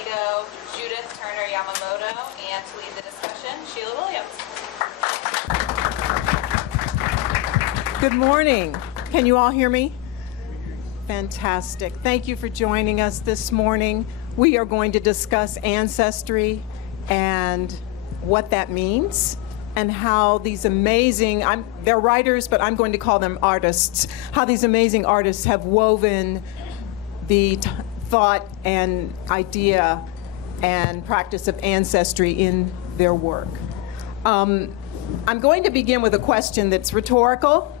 Scego, Judith Turner-Yamamoto, and to lead the discussion, Sheila Williams. Good morning. Can you all hear me? Fantastic. Thank you for joining us this morning. We are going to discuss ancestry and what that means and how these amazing, they're writers, but I'm going to call them artists, how these amazing artists have woven the thought and idea and practice of ancestry in their work. I'm going to begin with a question that's rhetorical,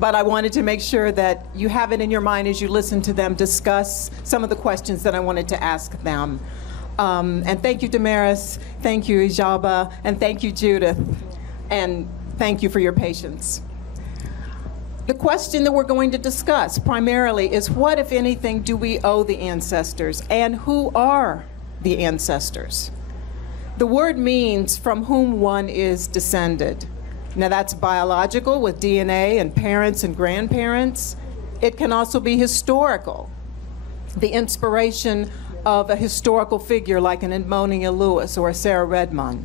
but I wanted to make sure that you have it in your mind as you listen to them discuss some of the questions that I wanted to ask them. And thank you, DaMaris, thank you, Igiaba, and thank you, Judith, and thank you for your patience. The question that we're going to discuss primarily is what, if anything, do we owe the ancestors, and who are the ancestors? The word means from whom one is descended. Now that's biological with DNA and parents and grandparents. It can also be historical, the inspiration of a historical figure like an Edmonia Lewis or a Sarah Redmond.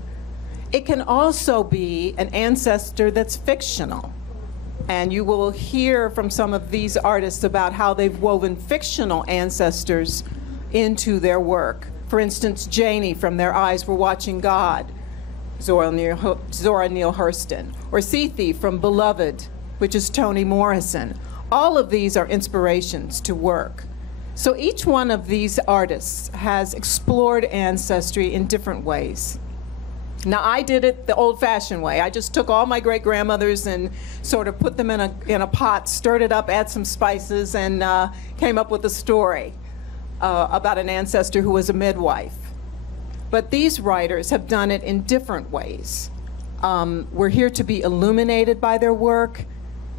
It can also be an ancestor that's fictional. And you will hear from some of these artists about how they've woven fictional ancestors into their work. For instance, Janie from Their Eyes Were Watching God, Zora Neale Hurston, or Sethi from Beloved, which is Toni Morrison. All of these are inspirations to work. So each one of these artists has explored ancestry in different ways. Now I did it the old-fashioned way. I just took all my great-grandmothers and sort of put them in a pot, stirred it up, add some spices, and came up with a story about an ancestor who was a midwife. But these writers have done it in different ways. We're here to be illuminated by their work,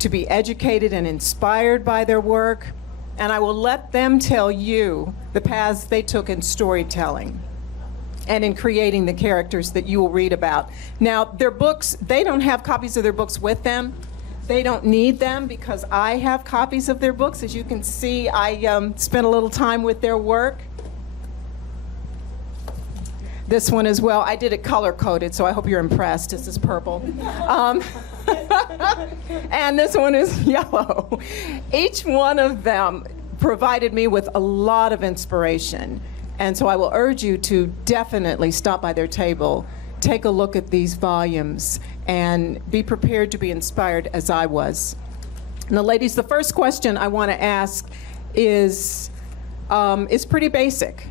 to be educated and inspired by their work, and I will let them tell you the paths they took in storytelling and in creating the characters that you will read about. Now, their books, they don't have copies of their books with them. They don't need them because I have copies of their books. As you can see, I spent a little time with their work. This one as well. I did it color-coded, so I hope you're impressed. This is purple. And this one is yellow. Each one of them provided me with a lot of inspiration. And so I will urge you to definitely stop by their table, take a look at these volumes, and be prepared to be inspired as I was. Now, ladies, the first question I want to ask is pretty basic.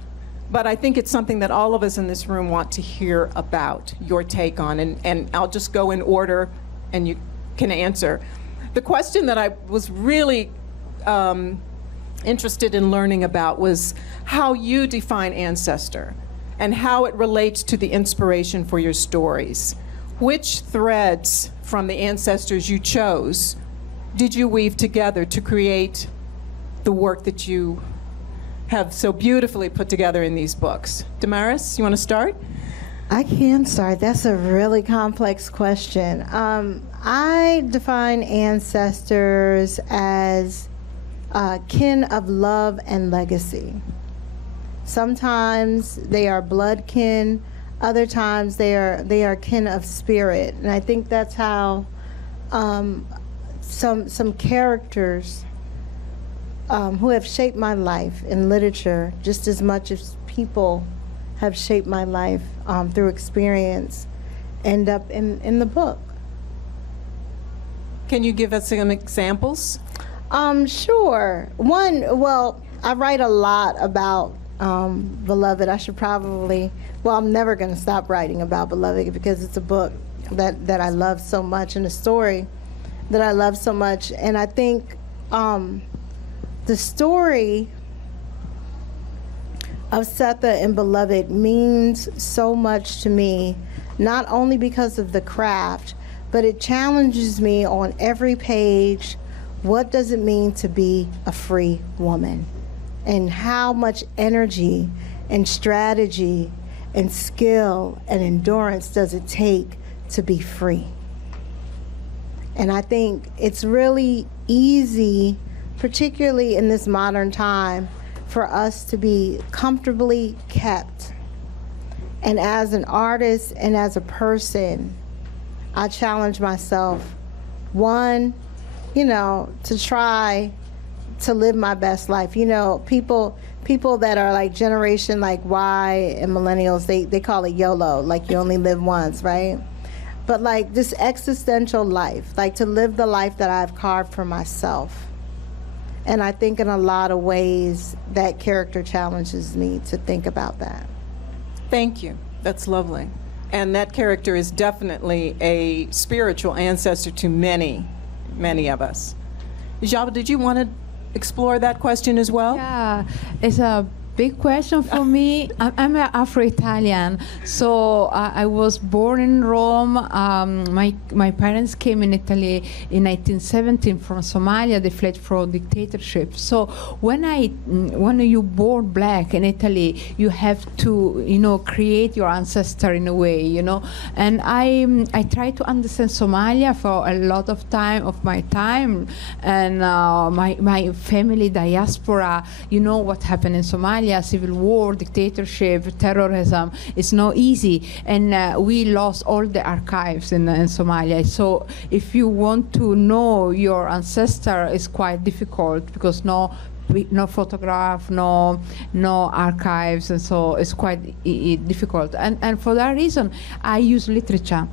But I think it's something that all of us in this room want to hear about, your take on, and I'll just go in order and you can answer. The question that I was really interested in learning about was how you define ancestor and how it relates to the inspiration for your stories. Which threads from the ancestors you chose did you weave together to create the work that you have so beautifully put together in these books? DaMaris, you want to start? I can start. That's a really complex question. I define ancestors as kin of love and legacy. Sometimes they are blood kin, other times they are kin of spirit, and I think that's how some characters who have shaped my life in literature just as much as people have shaped my life through experience end up in the book. Can you give us some examples? Sure. I write a lot about Beloved. I should probably, I'm never going to stop writing about Beloved because it's a book that I love so much and a story that I love so much. And I think the story of Setha and Beloved means so much to me, not only because of the craft, but it challenges me on every page. What does it mean to be a free woman? And how much energy and strategy and skill and endurance does it take to be free? And I think it's really easy, particularly in this modern time, for us to be comfortably kept. And as an artist and as a person, I challenge myself, one, to try to live my best life. People that are like generation like Y and millennials, they call it YOLO, like you only live once, right? But like this existential life, like to live the life that I've carved for myself. And I think in a lot of ways that character challenges me to think about that. Thank you. That's lovely. And that character is definitely a spiritual ancestor to many, many of us. Igiaba, did you want to explore that question as well? Yeah, it's a big question for me. I'm Afro-Italian, so I was born in Rome. My parents came in Italy in 1917 from Somalia. They fled from dictatorship. So when you born black in Italy, you have to create your ancestor in a way, And I try to understand Somalia for a lot of my time, and my family diaspora. What happened in Somalia. Civil war, dictatorship, terrorism. It's not easy, and we lost all the archives in Somalia. So if you want to know your ancestor, it's quite difficult because no photograph, no archives, and so it's quite difficult. And for that reason, I use literature,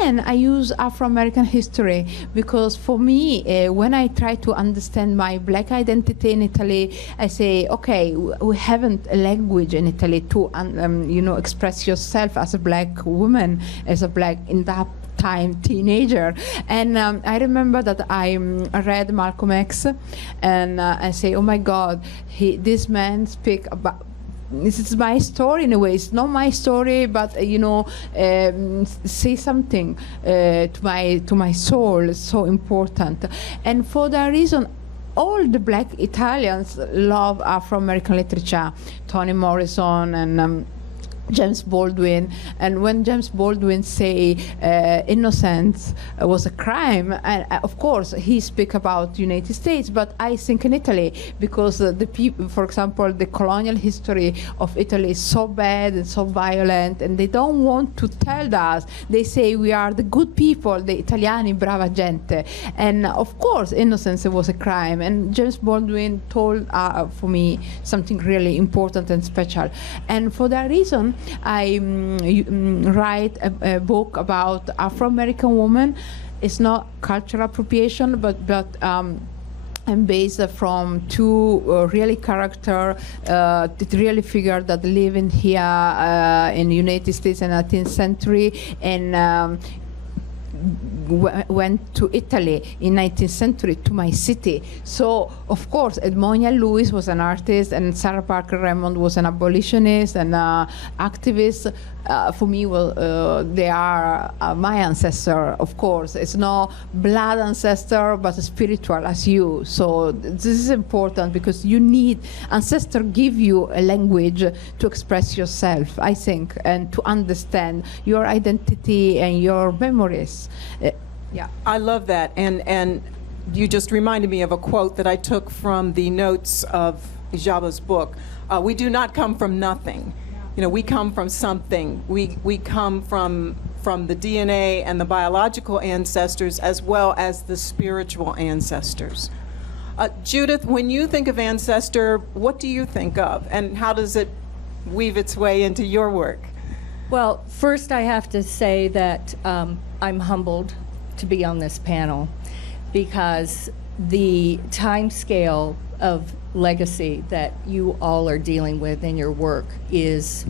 and I use Afro-American history, because for me, when I try to understand my black identity in Italy, I say, okay, we haven't a language in Italy to express yourself as a black woman, as a black in that time teenager. And I remember that I read Malcolm X, and I say, oh my God, this man speak about, this is my story in a way. It's not my story, but say something to my soul. It's so important. And for that reason, all the black Italians love Afro-American literature, Toni Morrison and James Baldwin. And when James Baldwin say innocence was a crime, and of course he speak about United States, but I think in Italy, because the people, for example, the colonial history of Italy is so bad and so violent, and they don't want to tell us. They say we are the good people, the Italiani, brava gente, and of course innocence was a crime. And James Baldwin told for me something really important and special, and for that reason I write a book about Afro-American women. It's not cultural appropriation, but I'm based from two really character, really figure that live in here in the United States in the 19th century, and went to Italy in 19th century, to my city. So of course Edmonia Lewis was an artist, and Sarah Parker Remond was an abolitionist and activist. For me, they are my ancestor. Of course, it's not blood ancestor, but spiritual as you. So this is important, because you need ancestor give you a language to express yourself, I think, and to understand your identity and your memories. Yeah, I love that, and you just reminded me of a quote that I took from the notes of Igiaba's book. We do not come from nothing. We come from something. We come from the DNA and the biological ancestors, as well as the spiritual ancestors. Judith, when you think of ancestor, what do you think of, and how does it weave its way into your work? Well, first I have to say that I'm humbled to be on this panel, because the time scale of legacy that you all are dealing with in your work it's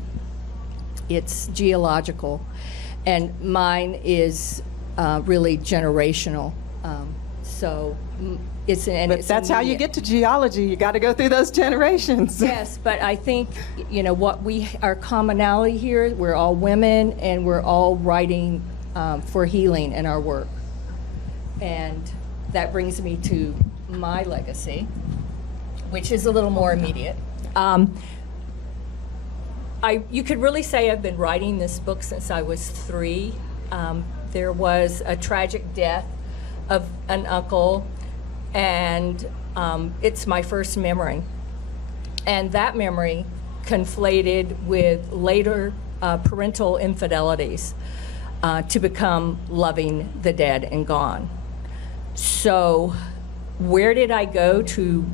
geological, and mine is really generational. So it's that's how you get to geology. You got to go through those generations. Yes, but I think what our commonality here, we're all women, and we're all writing for healing in our work, and that brings me to my legacy, which is a little more immediate. You could really say I've been writing this book since I was 3. There was a tragic death of an uncle, and it's my first memory. And that memory conflated with later parental infidelities to become loving the dead and gone. So where did I go to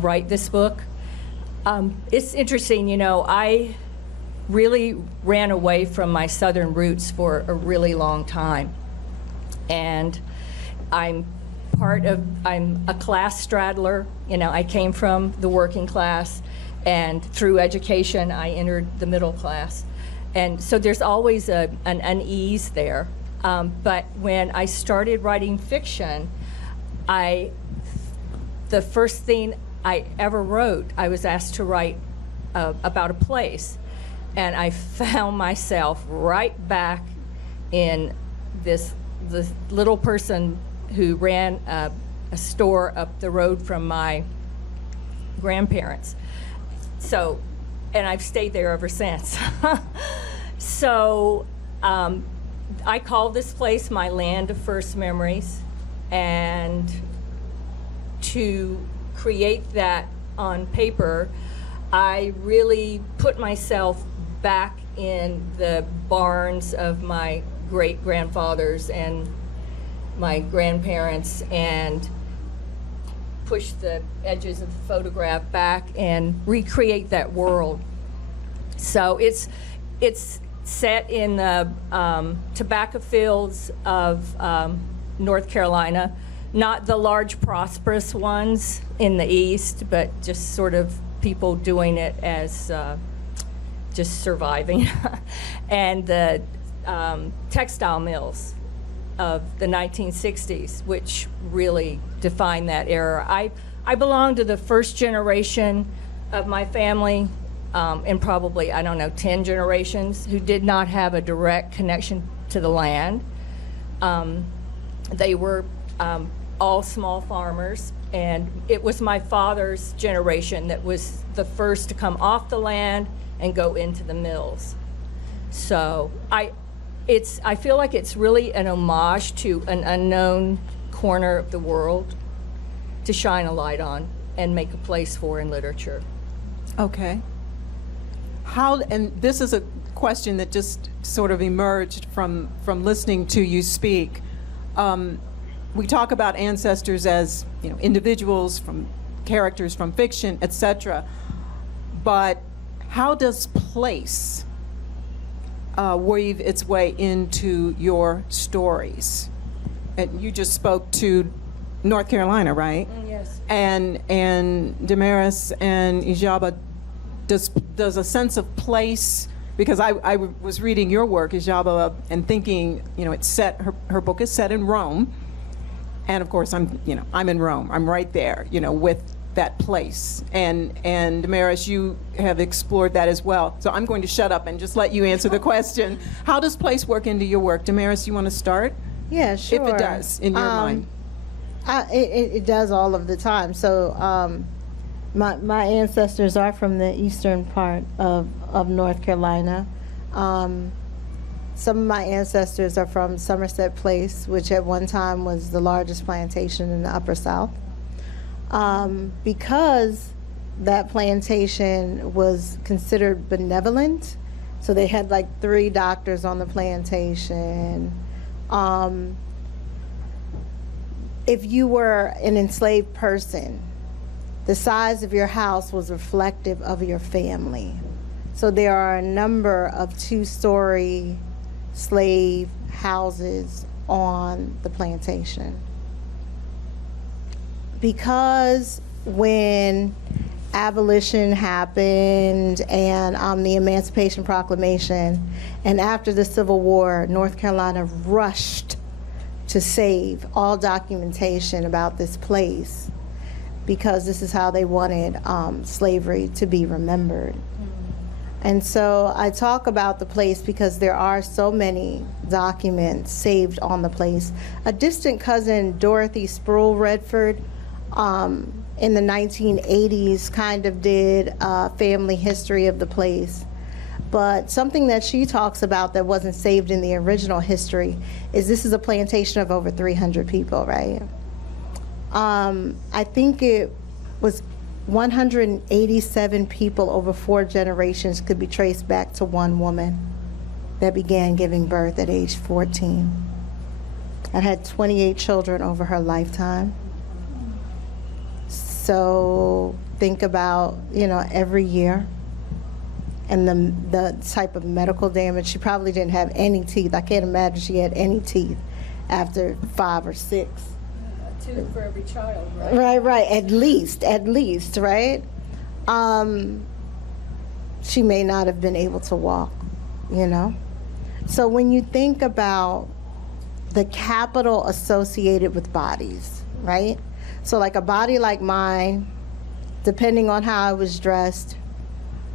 write this book? It's interesting, you know, I really ran away from my Southern roots for a really long time. And I'm a class straddler. You know, I came from the working class, and through education, I entered the middle class. And so there's always an unease there. But when I started writing fiction, the first thing I ever wrote, I was asked to write about a place. And I found myself right back in this little person who ran a store up the road from my grandparents. So, and I've stayed there ever since. So I call this place my land of first memories, and to create that on paper, I really put myself back in the barns of my great-grandfathers and my grandparents, and push the edges of the photograph back and recreate that world. So it's set in the tobacco fields of North Carolina, not the large prosperous ones in the east, but just sort of people doing it as just surviving. And the textile mills of the 1960s, which really defined that era. I belong to the first generation of my family, and probably, I don't know, 10 generations, who did not have a direct connection to the land. They were all small farmers, and it was my father's generation that was the first to come off the land and go into the mills. So I feel like it's really an homage to an unknown corner of the world to shine a light on and make a place for in literature. Okay. And this is a question that just sort of emerged from listening to you speak. We talk about ancestors as, you know, individuals, from characters from fiction, etc. But how does place weave its way into your stories? And you just spoke to North Carolina, right? Yes. And DaMaris and Igiaba, does a sense of place, because I was reading your work, Igiaba, and thinking, you know, it's set, her book is set in Rome, and of course I'm in Rome. I'm right there, you know, with that place. And DaMaris, you have explored that as well. So I'm going to shut up and just let you answer the question. How does place work into your work? DaMaris, you want to start? Yeah, sure. If it does, in your mind. It does all of the time. So my ancestors are from the eastern part of North Carolina. Some of my ancestors are from Somerset Place, which at one time was the largest plantation in the Upper South. Because that plantation was considered benevolent, so they had like 3 doctors on the plantation. If you were an enslaved person, the size of your house was reflective of your family. So there are a number of 2-story slave houses on the plantation. Because when abolition happened and the Emancipation Proclamation, and after the Civil War, North Carolina rushed to save all documentation about this place, because this is how they wanted slavery to be remembered. And so I talk about the place because there are so many documents saved on the place. A distant cousin, Dorothy Sproul Redford, in the 1980s kind of did a family history of the place. But something that she talks about that wasn't saved in the original history is this is a plantation of over 300 people, right? I think it was 187 people over 4 generations could be traced back to one woman that began giving birth at age 14 and had 28 children over her lifetime. So think about, every year and the type of medical damage. She probably didn't have any teeth. I can't imagine she had any teeth after 5 or 6. 2 for every child, right? Right. At least, right? She may not have been able to walk, So when you think about the capital associated with bodies, right? So like a body like mine, depending on how I was dressed,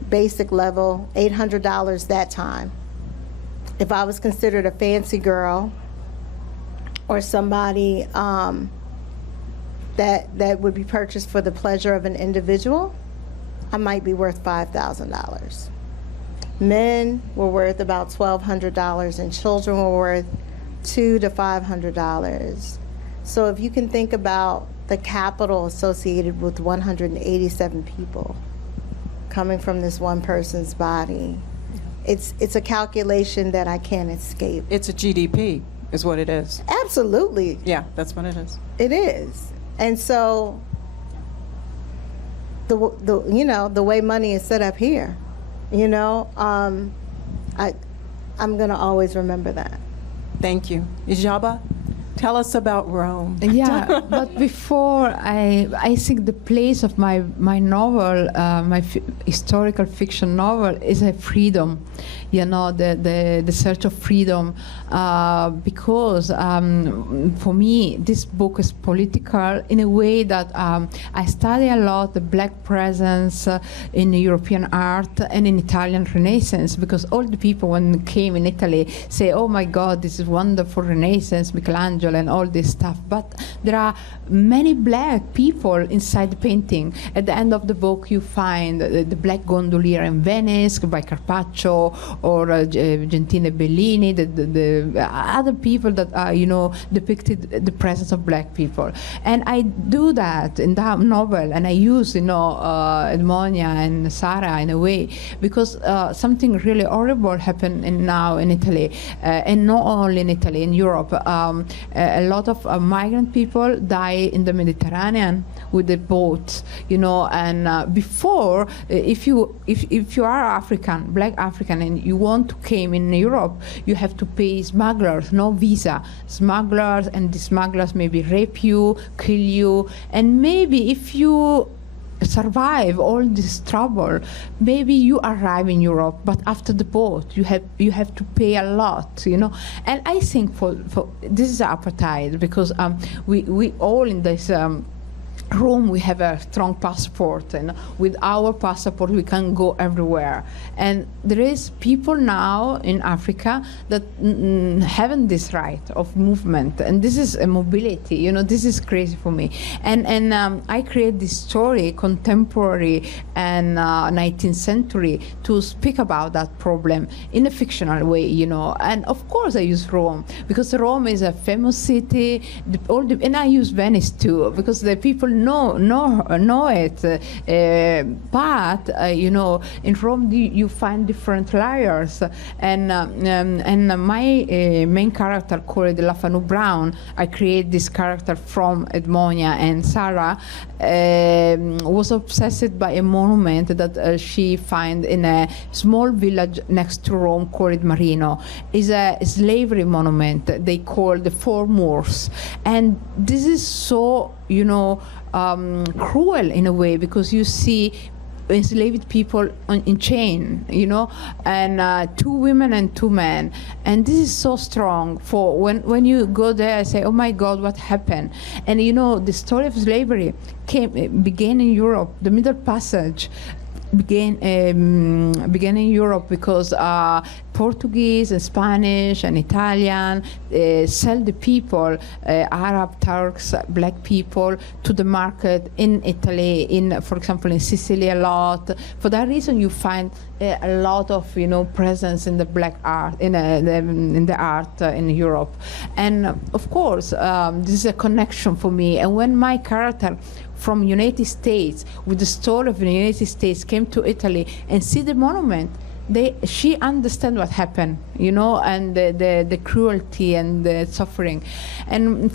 basic level, $800 that time. If I was considered a fancy girl or somebody that would be purchased for the pleasure of an individual, I might be worth $5,000. Men were worth about $1,200 and children were worth $200 to $500. So if you can think about the capital associated with 187 people coming from this one person's body, it's a calculation that I can't escape. It's a GDP, is what it is. Absolutely. Yeah, that's what it is. It is. And so the way money is set up here, I'm going to always remember that. Thank you. Igiaba, tell us about Rome. Yeah, but before I think the place of my novel, my historical fiction novel, is a freedom, the search of freedom, because for me this book is political in a way that I study a lot the black presence in European art and in Italian Renaissance, because all the people when they came in Italy say, oh my God, this is wonderful Renaissance, Michelangelo and all this stuff, but there are many black people inside the painting. At the end of the book you find the black gondolier in Venice by Carpaccio, or Gentile Bellini, the other people that depicted the presence of black people. And I do that in that novel, and I use Edmonia and Sara in a way, because something really horrible happened now in Italy, and not only in Italy, in Europe. A lot of migrant people die in the Mediterranean with the boats, and before, if you are African, black African, and you want to came in Europe, you have to pay smugglers, no visa. Smugglers, and the smugglers maybe rape you, kill you, and maybe if you survive all this trouble, maybe you arrive in Europe, but after the boat you have to pay a lot, And I think for this is apartheid, because we all in this room, we have a strong passport, and with our passport we can go everywhere. And there is people now in Africa that haven't this right of movement, and this is a mobility. This is crazy for me. And I create this story, contemporary and 19th century, to speak about that problem in a fictional way. And of course I use Rome, because Rome is a famous city. And I use Venice too, because the people know it, but in Rome you find different layers, and my main character, called Lafanu Brown, I create this character from Edmonia, and Sarah was obsessed by a monument that she find in a small village next to Rome called Marino. Is a slavery monument they call the Four Moors, and this is so cruel in a way, because you see enslaved people in chain, and 2 women and 2 men, and this is so strong. For when you go there, I say, oh my God, what happened? And the story of slavery began in Europe. The Middle Passage began in Europe because Portuguese and Spanish and Italian sell the people, Arab, Turks, black people, to the market in Italy, for example, in Sicily a lot. For that reason, you find a lot of presence in the black art in the art in Europe, and of course this is a connection for me. And when my character from United States, with the story of the United States, came to Italy and see the monument, she understand what happened, and the cruelty and the suffering, and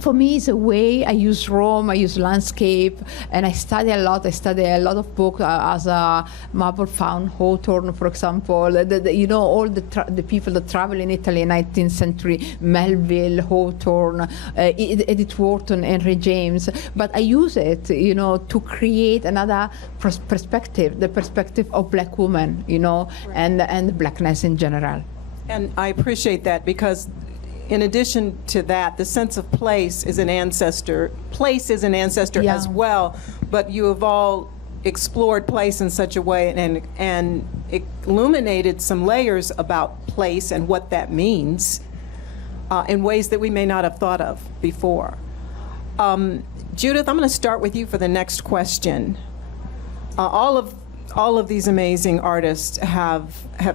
for me, it's a way. I use Rome, I use landscape, and I study a lot. I study a lot of books as a Marble Found Hawthorne, for example. All the people that travel in Italy in 19th century, Melville, Hawthorne, Edith Wharton, Henry James. But I use it, to create another perspective, the perspective of black women, and blackness in general. And I appreciate that, because in addition to that, the sense of place is an ancestor. Place is an ancestor as well, but you have all explored place in such a way and illuminated some layers about place and what that means in ways that we may not have thought of before. Judith, I'm going to start with you for the next question. All of these amazing artists have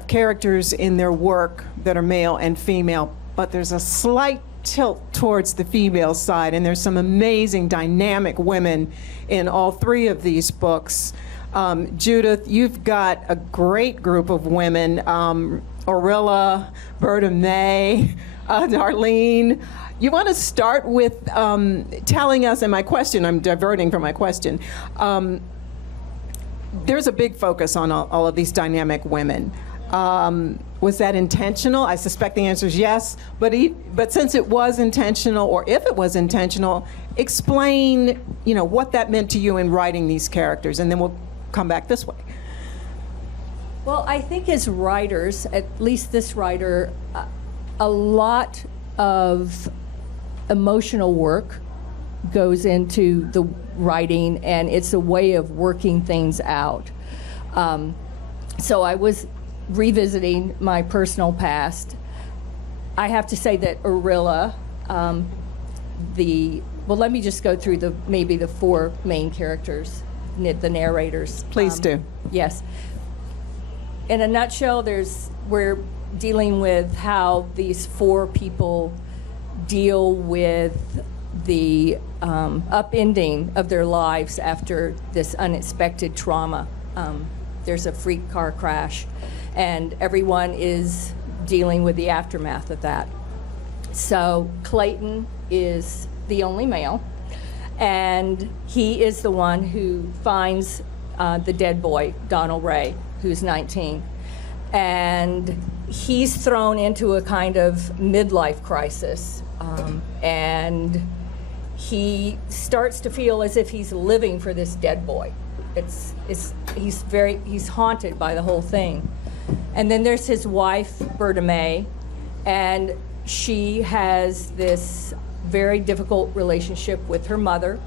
characters in their work that are male and female, but there's a slight tilt towards the female side, and there's some amazing dynamic women in all three of these books. Judith, you've got a great group of women, Orilla, Berta May, Darlene. You want to start with telling us, and my question, I'm diverting from my question, there's a big focus on all of these dynamic women. Was that intentional? I suspect the answer is yes, but since it was intentional, or if it was intentional, explain, what that meant to you in writing these characters, and then we'll come back this way. Well, I think as writers, at least this writer, a lot of emotional work goes into the writing, and it's a way of working things out. So I was revisiting my personal past. I have to say that Orilla, let me just go through maybe the four main characters, the narrators. Please do. Yes. In a nutshell, we're dealing with how these four people deal with the upending of their lives after this unexpected trauma. There's a freak car crash, and everyone is dealing with the aftermath of that. So Clayton is the only male, and he is the one who finds the dead boy, Donald Ray, who's 19. And he's thrown into a kind of midlife crisis, and he starts to feel as if he's living for this dead boy. He's haunted by the whole thing. And then there's his wife, Berta May, and she has this very difficult relationship with her mother,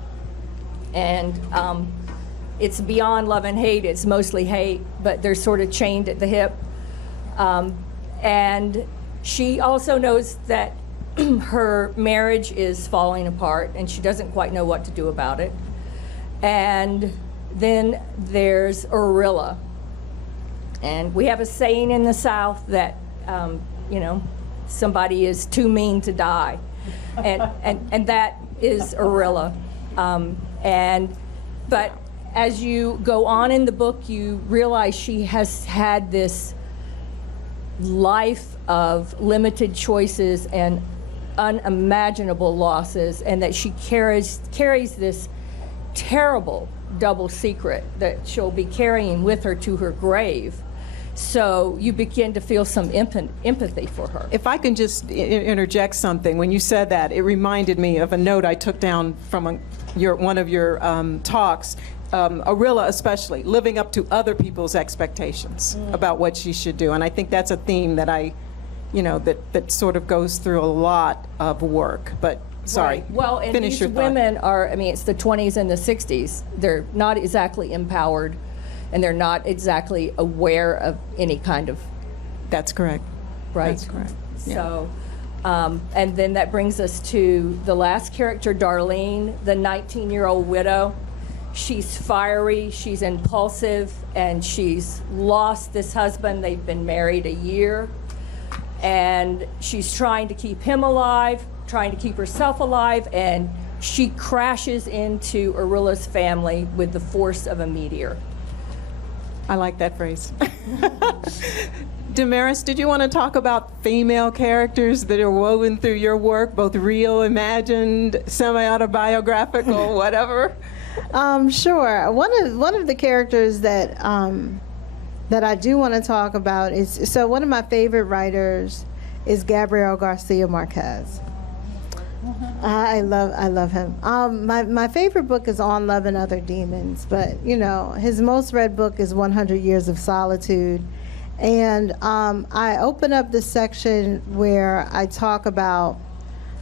and it's beyond love and hate. It's mostly hate, but they're sort of chained at the hip. And she also knows that her marriage is falling apart, and she doesn't quite know what to do about it. And then there's Orilla. And we have a saying in the South that, somebody is too mean to die. And that is Orilla. But as you go on in the book, you realize she has had this life of limited choices and unimaginable losses, and that she carries this terrible double secret that she'll be carrying with her to her grave. So you begin to feel some empathy for her. If I can just interject something, when you said that, it reminded me of a note I took down from one of your talks. Orilla especially, living up to other people's expectations about what she should do. And I think that's a theme that that sort of goes through a lot of work. But sorry, right. Well, and finish these your thought. women are, it's the 20s and the 60s. They're not exactly empowered, and they're not exactly aware of any kind of... That's correct. Right? That's correct. Yeah. So, and then that brings us to the last character, Darlene, the 19-year-old widow. She's fiery, she's impulsive, and she's lost this husband. They've been married a year, and she's trying to keep him alive, trying to keep herself alive, and she crashes into Arilla's family with the force of a meteor. I like that phrase. DaMaris, did you want to talk about female characters that are woven through your work, both real, imagined, semi-autobiographical, whatever? Sure. One of the characters that that I do want to talk about is, so one of my favorite writers is Gabriel Garcia Marquez. I love him. My favorite book is On Love and Other Demons, but you know, his most read book is 100 Years of Solitude. And I open up the section where I talk about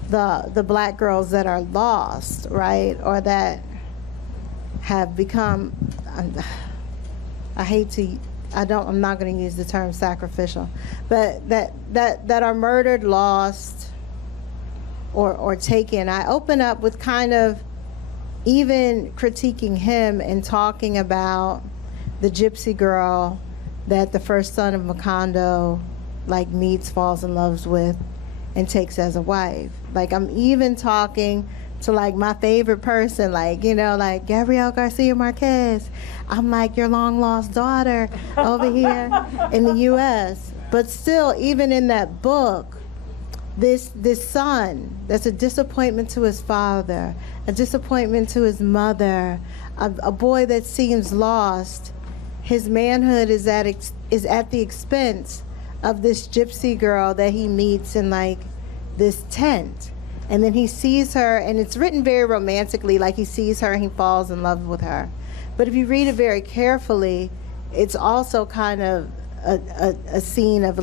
the black girls that are lost, right? Or that have become, I'm not going to use the term sacrificial, but that are murdered, lost, or taken. I open up with kind of even critiquing him and talking about the gypsy girl that the first son of Macondo meets, falls in love with, and takes as a wife. Like, I'm even talking to my favorite person, Gabriel Garcia Marquez. I'm like your long lost daughter over here in the U.S. But still, even in that book, this son that's a disappointment to his father, a disappointment to his mother, a boy that seems lost. His manhood is at the expense of this gypsy girl that he meets in this tent. And then he sees her, and it's written very romantically, he sees her and he falls in love with her. But if you read it very carefully, it's also kind of a scene of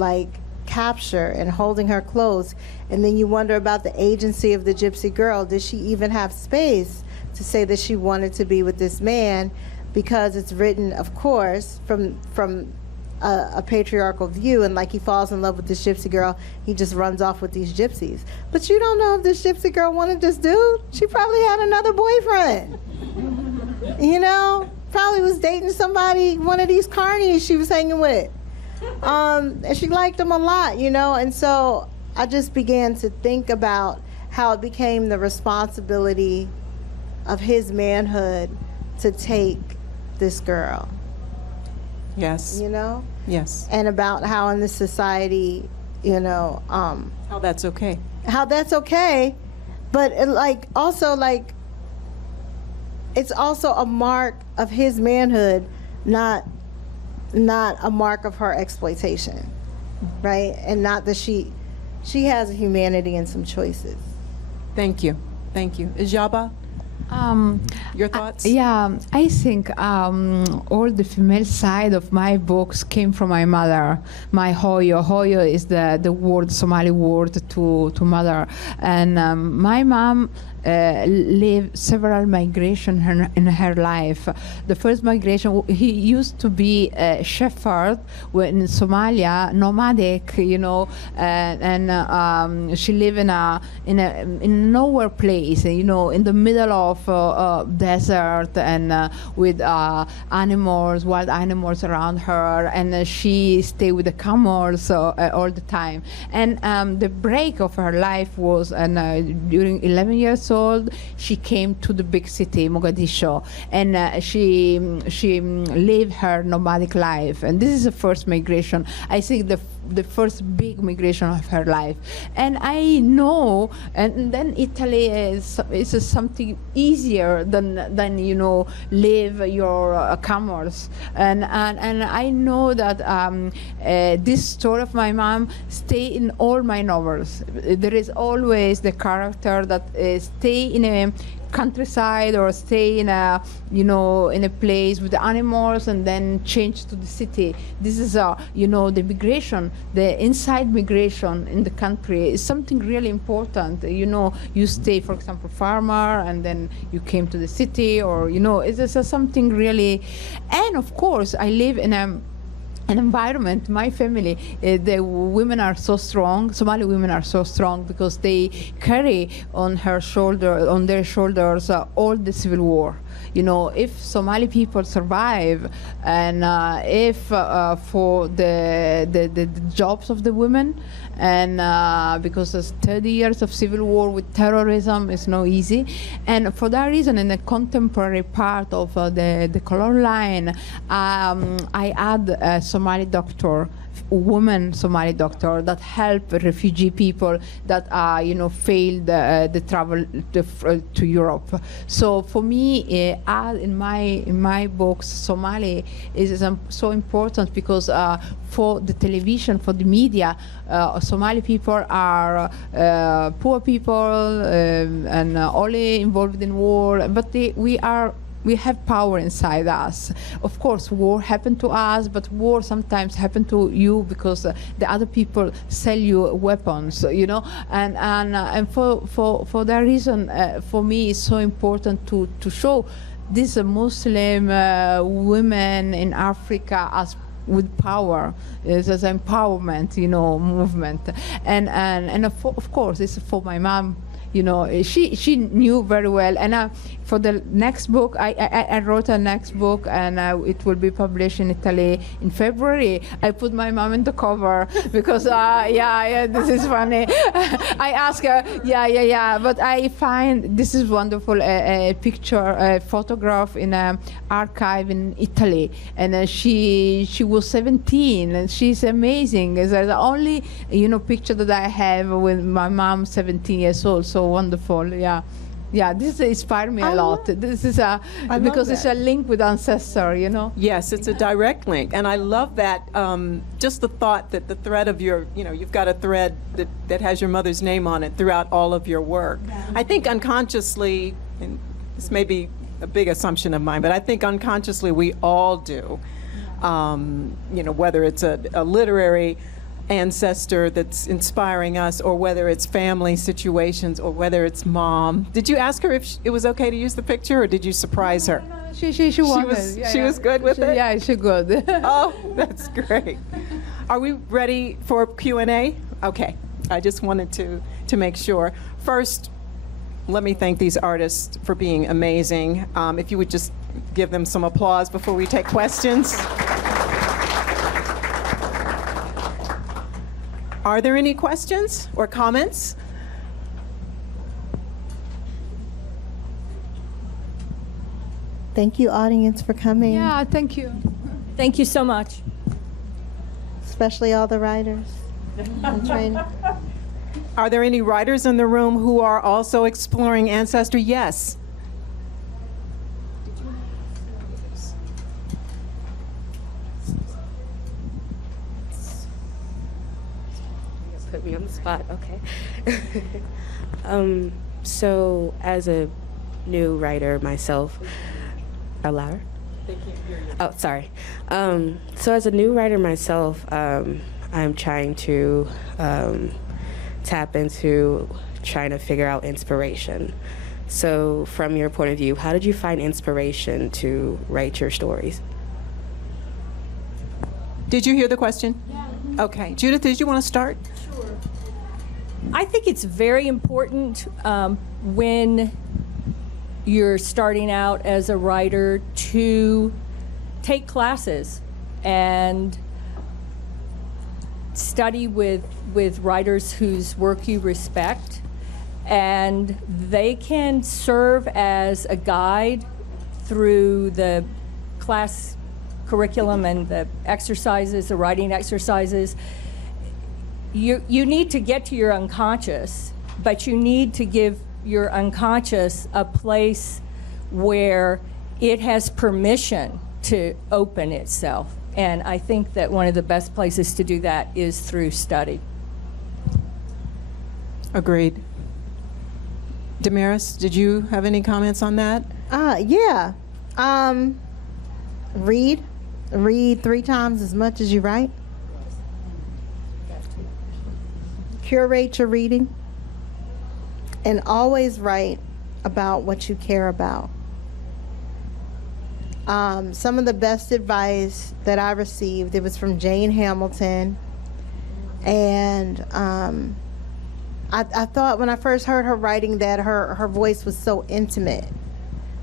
capture and holding her close. And then you wonder about the agency of the gypsy girl. Did she even have space to say that she wanted to be with this man? Because it's written, of course, from a patriarchal view, and he falls in love with this gypsy girl, he just runs off with these gypsies. But you don't know if this gypsy girl wanted this dude. She probably had another boyfriend. You know, probably was dating somebody, one of these carnies she was hanging with. And she liked him a lot, you know, and so I just began to think about how it became the responsibility of his manhood to take this girl. Yes. You know? Yes. And about how in this society, you know, how that's okay. How that's okay, but it's also a mark of his manhood, not a mark of her exploitation, right? And not that she has a humanity and some choices. Thank you. Thank you. Igiaba? Your thoughts? I think all the female side of my books came from my mother, my Hoyo. Hoyo is the word, Somali word to mother. And my mom lived several migrations in her life. The first migration, he used to be a shepherd in Somalia, nomadic, you know, and she lived in a nowhere place, you know, in the middle of desert, and with animals, wild animals around her, and she stayed with the camels all the time. And the break of her life was, during 11 years old, she came to the big city, Mogadishu, and she lived her nomadic life. And this is the first migration. I think the first big migration of her life. And I know, and then Italy is something easier than you know, live your camels. And I know that this story of my mom stay in all my novels. There is always the character that stay in a countryside or stay in a, you know, in a place with the animals and then change to the city. This is you know, the migration, the inside migration in the country is something really important. You know, you stay, for example, farmer, and then you came to the city, or you know, it's something really. And of course, I live in an environment, my family, the women are so strong, Somali women are so strong because they carry on their shoulders all the civil war. if Somali people survive, and if for the jobs of the women, and because there's 30 years of civil war with terrorism is no easy, and for that reason, in the contemporary part of the color line, I add a Somali doctor, woman Somali doctor that help refugee people that failed the travel to Europe. So for me, in my books, Somali is so important because for the television, for the media, Somali people are poor people and only involved in war, but we have power inside us. Of course, war happened to us, but war sometimes happened to you because the other people sell you weapons, and for that reason, for me, it's so important to show these Muslim women in Africa as with power, as empowerment, movement, and of course, it's for my mom. She knew very well, and for the next book, I wrote a next book, and it will be published in Italy in February. I put my mom in the cover because, this is funny. I asked her, but I find this is wonderful, a picture, a photograph in an archive in Italy, and she was 17, and she's amazing. It's the only, picture that I have with my mom, 17 years old. So wonderful, yeah. This inspired me a lot. This is because it's a link with Ancestry, Yes, it's a direct link, and I love that. Just the thought that the thread of your, you've got a thread that has your mother's name on it throughout all of your work. Yeah. I think unconsciously, and this may be a big assumption of mine, but I think unconsciously we all do. Whether it's a literary ancestor that's inspiring us, or whether it's family situations, or whether it's mom. Did you ask her if it was okay to use the picture, or did you surprise her? No, she wanted. She was good with it? Yeah, she's good. Oh, that's great. Are we ready for Q&A? Okay. I just wanted to make sure. First, let me thank these artists for being amazing. If you would just give them some applause before we take questions. Are there any questions or comments? Thank you, audience, for coming. Yeah, thank you. Thank you so much. Especially all the writers and training. Are there any writers in the room who are also exploring ancestry? Yes. Put me on the spot, okay. So as a new writer myself, louder? Oh, sorry. So as a new writer myself, I'm trying to tap into trying to figure out inspiration. So from your point of view, how did you find inspiration to write your stories? Did you hear the question? Yeah. Okay. Judith, did you want to start? I think it's very important when you're starting out as a writer to take classes and study with writers whose work you respect, and they can serve as a guide through the class curriculum and the exercises, the writing exercises. You need to get to your unconscious, but you need to give your unconscious a place where it has permission to open itself. And I think that one of the best places to do that is through study. Agreed. DaMaris, did you have any comments on that? Yeah. Read 3 times as much as you write. Curate your reading, and always write about what you care about. Some of the best advice that I received, it was from Jane Hamilton, and I thought when I first heard her writing that her voice was so intimate.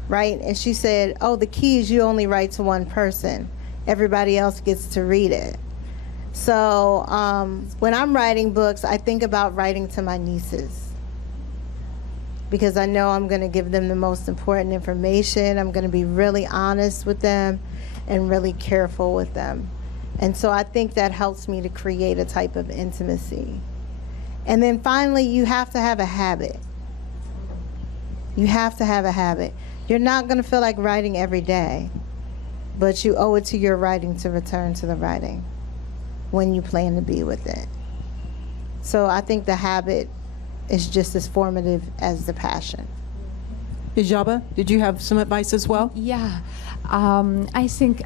right? And she said, oh, the key is you only write to one person. Everybody else gets to read it. So when I'm writing books, I think about writing to my nieces, because I know I'm going to give them the most important information. I'm going to be really honest with them and really careful with them. And so I think that helps me to create a type of intimacy. And then finally, you have to have a habit. You have to have a habit. You're not going to feel like writing every day, but you owe it to your writing to return to the writing when you plan to be with it. So I think the habit is just as formative as the passion. Igiaba, did you have some advice as well? Yeah, I think,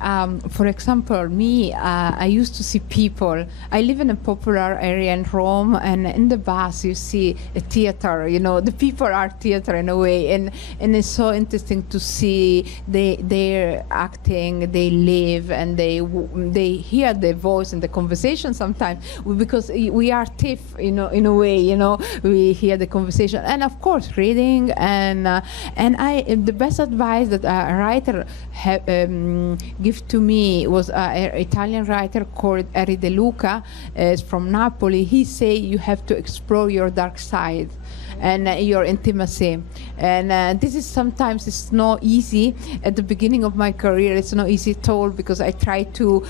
for example, me, I used to see people. I live in a popular area in Rome, and in the bus you see a theater. You know, the people are theater in a way, and it's so interesting to see they're acting, they live, and they hear the voice and the conversation sometimes, because we are deaf, you know, in a way. You know, we hear the conversation, and of course reading and the best advice that a writer give to me was an Italian writer called Eri De Luca, is from Napoli. He say you have to explore your dark side and your intimacy, and this is sometimes it's not easy. At the beginning of my career, it's not easy at all, because I try to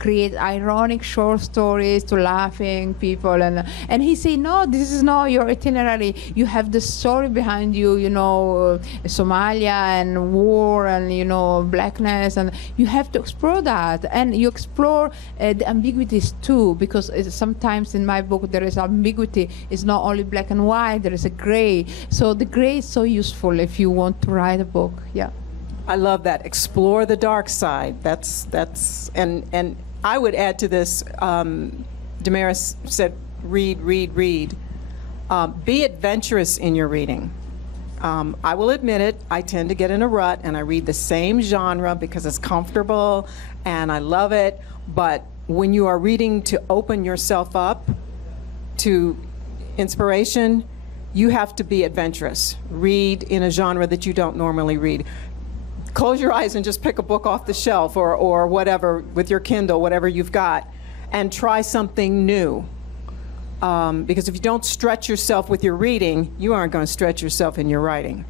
create ironic short stories to laughing people, and he say, no, this is not your itinerary. You have the story behind you, you know, Somalia and war and, you know, blackness, and you have to explore that, and you explore the ambiguities too, because sometimes in my book there is ambiguity. It's not only black and white, there is a gray. So the gray is so useful if you want to write a book. Yeah. I love that. Explore the dark side. That's and I would add to this. DaMaris said, read. Be adventurous in your reading. I will admit it. I tend to get in a rut, and I read the same genre because it's comfortable, and I love it. But when you are reading to open yourself up to inspiration, you have to be adventurous. Read in a genre that you don't normally read. Close your eyes and just pick a book off the shelf or whatever with your Kindle, whatever you've got, and try something new. Because if you don't stretch yourself with your reading, you aren't going to stretch yourself in your writing.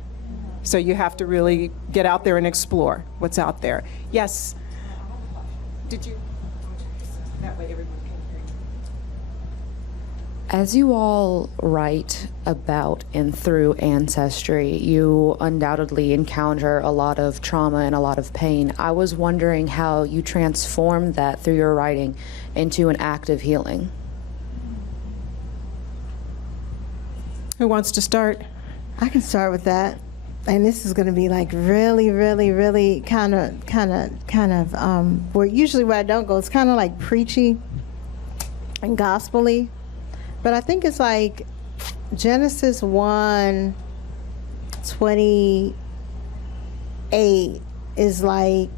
So you have to really get out there and explore what's out there. Yes? Did you? That way everyone can hear you. As you all write about and through Ancestry, you undoubtedly encounter a lot of trauma and a lot of pain. I was wondering how you transformed that through your writing into an act of healing. Who wants to start? I can start with that. And this is going to be like really kind of where usually where I don't go, it's kind of like preachy and gospel-y. But I think it's like Genesis 1:28 is like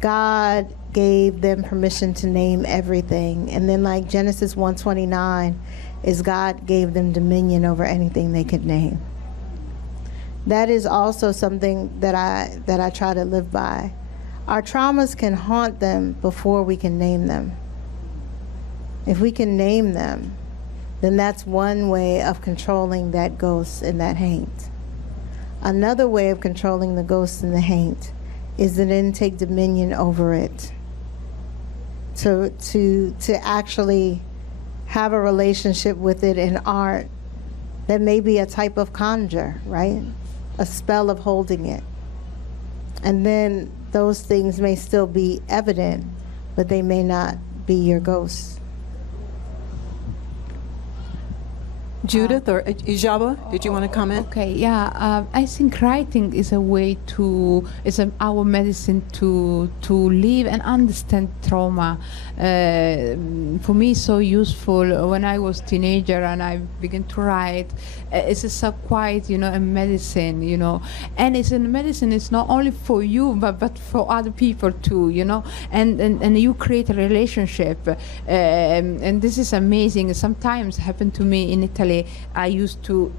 God gave them permission to name everything. And then like Genesis 1:29 is God gave them dominion over anything they could name. That is also something that I try to live by. Our traumas can haunt them before we can name them. If we can name them, then that's one way of controlling that ghost and that hate. Another way of controlling the ghost and the hate is to then take dominion over it. To actually have a relationship with it in art that may be a type of conjure, right? A spell of holding it. And then those things may still be evident, but they may not be your ghost. Judith or Igiaba, did you want to comment? Okay, yeah, I think writing is a way to, our medicine to live and understand trauma. For me, it's so useful. When I was teenager and I began to write, it's a quite, a medicine, and it's a medicine. It's not only for you, but for other people too, and you create a relationship, and this is amazing. Sometimes happened to me in Italy. Italy, I used to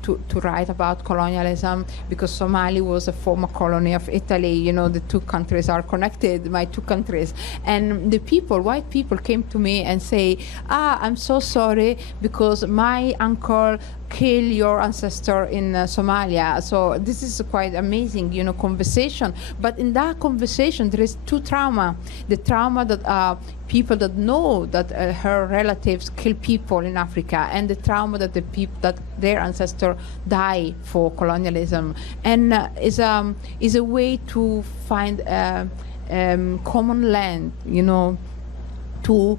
write about colonialism because Somali was a former colony of Italy. You know, the two countries are connected, my two countries. And the people, white people, came to me and say, I'm so sorry because my uncle killed your ancestor in Somalia. So this is quite amazing, you know, conversation. But in that conversation, there is two trauma. The trauma that people that know that her relatives kill people in Africa, and the trauma that the people that their ancestor die for colonialism, and is a way to find common land, you know, to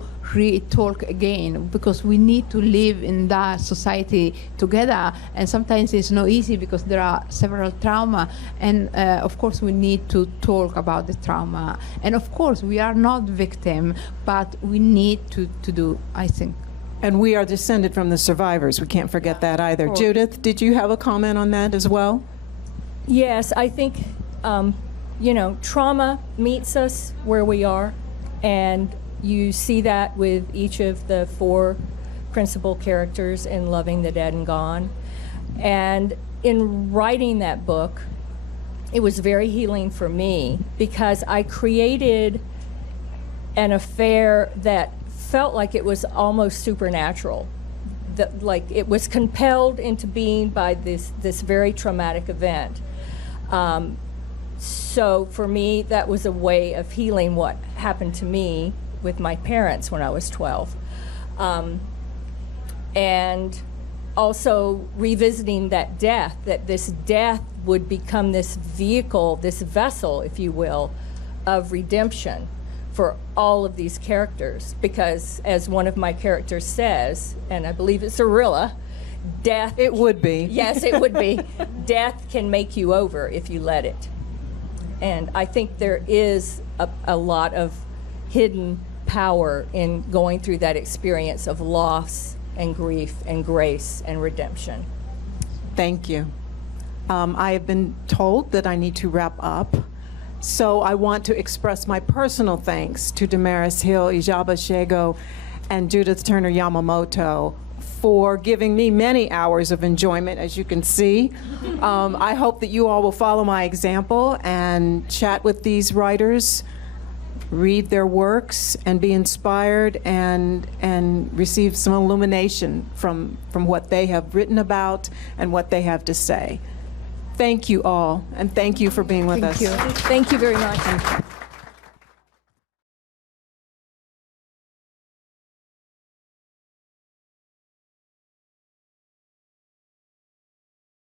talk again, because we need to live in that society together, and sometimes it's not easy because there are several trauma, and of course we need to talk about the trauma, and of course we are not victim, but we need to do, I think. And we are descended from the survivors. We can't forget that either. Judith, did you have a comment on that as well? Yes, I think, you know, trauma meets us where we are, and you see that with each of the 4 principal characters in Loving the Dead and Gone. And in writing that book, it was very healing for me because I created an affair that felt like it was almost supernatural. That, like, it was compelled into being by this very traumatic event. So for me, that was a way of healing what happened to me with my parents when I was 12. And also revisiting that death, that this death would become this vehicle, this vessel, if you will, of redemption for all of these characters. Because as one of my characters says, and I believe it's Arilla, death... It would be. Yes, it would be. Death can make you over if you let it. And I think there is a lot of hidden power in going through that experience of loss and grief and grace and redemption. Thank you. I have been told that I need to wrap up. So I want to express my personal thanks to DaMaris Hill, Igiaba Scego, and Judith Turner-Yamamoto for giving me many hours of enjoyment, as you can see. I hope that you all will follow my example and chat with these writers, read their works, and be inspired and receive some illumination from what they have written about and what they have to say. Thank you all, and thank you for being with us. Thank you very much.